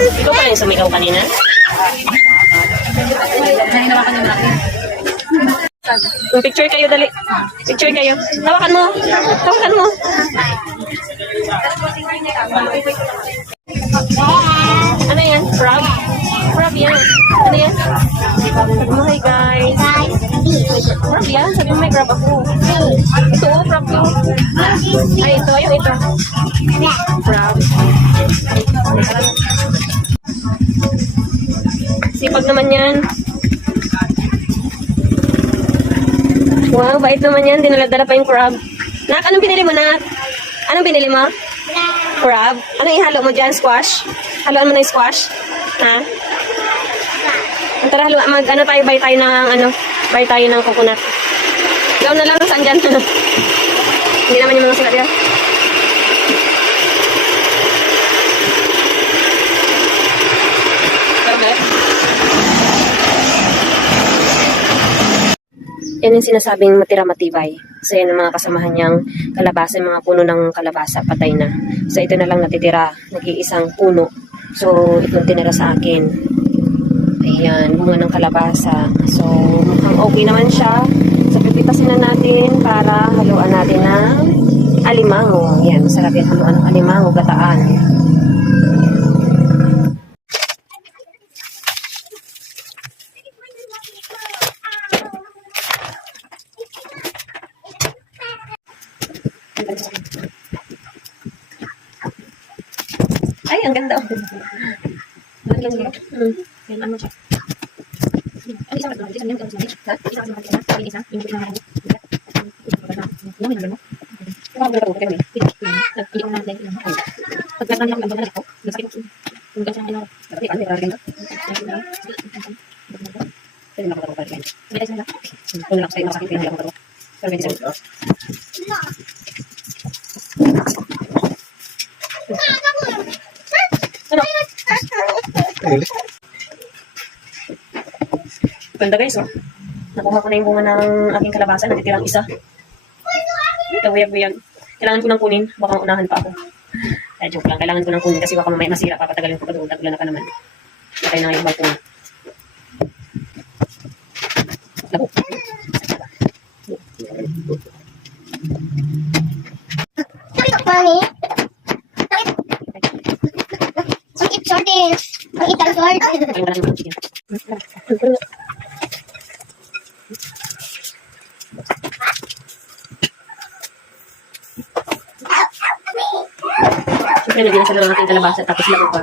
Ikaw pala yung sumigaw kanina? Picture kayo, dali. Picture kayo. Tawakan mo. Tawakan mo. Ano yan? Crab? Crab yan. Ano yan? Sabi mo, hi guys. Crab yan? Sabi mo, may crab ako. Ito, crab ko. Ay, ito. Ayun, ito. Crab. Sipag naman yan. Wow, bait naman yan. Dinala-dala pa yung crab. Nak, anong binili mo, Nak? Anong binili mo? Crab? Ano ihalo mo dyan? Squash? Haluan mo na yung squash? Ha? Tara, haluan. Ano tayo? Buy tayo ng coconut. Ikaw na lang saan dyan. Hindi naman yung mga sulat yan. Yan yung sinasabing matira matibay. So yan ang mga kasamahan niyang kalabasa, yung mga puno ng kalabasa, patay na. So ito na lang natitira, nag-iisang puno. So itong tinira sa akin. Ayan, bunga ng kalabasa. So mukhang okay naman siya. So pipitasin na natin para haluan natin ng alimango. Yan, masarap yan haluan ng alimango, gataan. Ay, ang ganda. Ang ganda. Yan, ano siya? Ay, isang ganda. Isang ganda. Isang ganda. Isang ganda. Ganda guys, oh. Nakuha ko na yung bunga ng aking kalabasa. Natitirang isa. Kawiyag-wiyag. Kailangan ko nang kunin. Baka unahan pa ako. Ay, joke lang. Kailangan ko nang kunin kasi baka mamaya masira. Papatagalin ko pa doon. Tagulan na pa naman. Patay na nga yung balkon. Labo. Mami? Ang short eh. Ang itang short. Ay, wala naman. Sige. Siyempre, naging sa lang aking kalabasa tapos labo pa.